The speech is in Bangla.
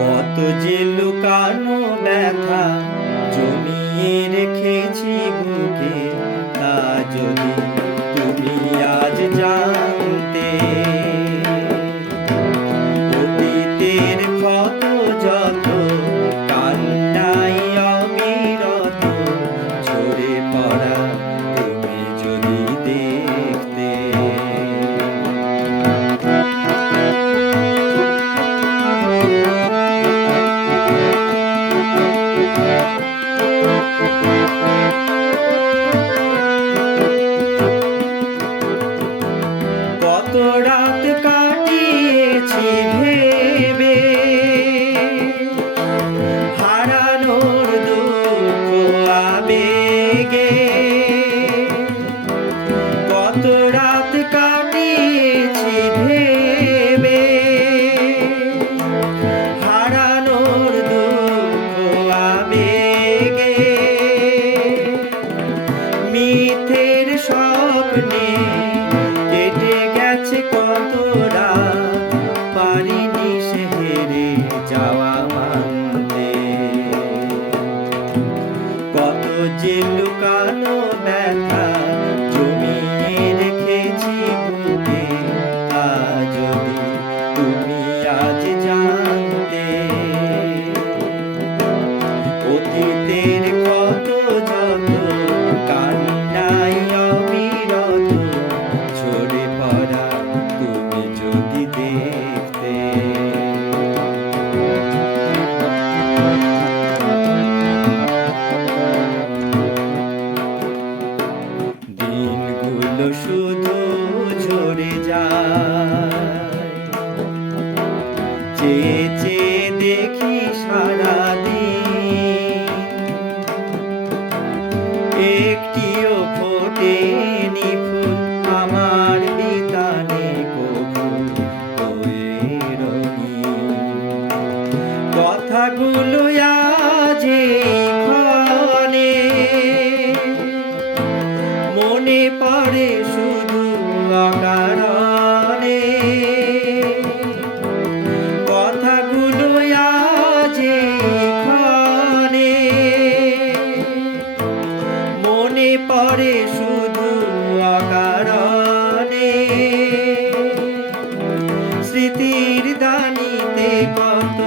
কত যে লুকানো ব্যথা জমিয়ে রেখেছি বুকে, তা যদি তুমি আজ জানতে। অতীতের ক্ষত যত কান্নাই অবিরত ঝরে পড়া তুমি যদি দেখতে। কত রাত কাটিয়েছি ভেবে হারানোর দুঃখ আবেগে। কত রাত কাটিয়েছি ভেবে হারানোর দুঃখ আবেগে। মিথ্যের স্বপ্নে কেটে গেছে কত রাত, পারিনি সে হেরে যাওয়া মানতে। কত যে লুকানো ব্যথা জমিয়ে রেখেছি বুকে, তা যদি তুমি আজ জানতে। অতীতের কত যত কান্নাই অবিরত ঝরে পড়া তুমি যদি দেখতে। দিনগুলো শুধু ঝরে যায়, চেয়ে চেয়ে দেখি সারাদিন। একটিও ফোটেনি ফুল আমার বিতানে কবু হয়ে রঙিন। কথাগুলো আজ ক্ষণে মনে পড়ে শুধু অকারণে। কথাগুলো আজ ক্ষণে মনে পড়ে শুধু অকারণে। স্মৃতির দানিতে কত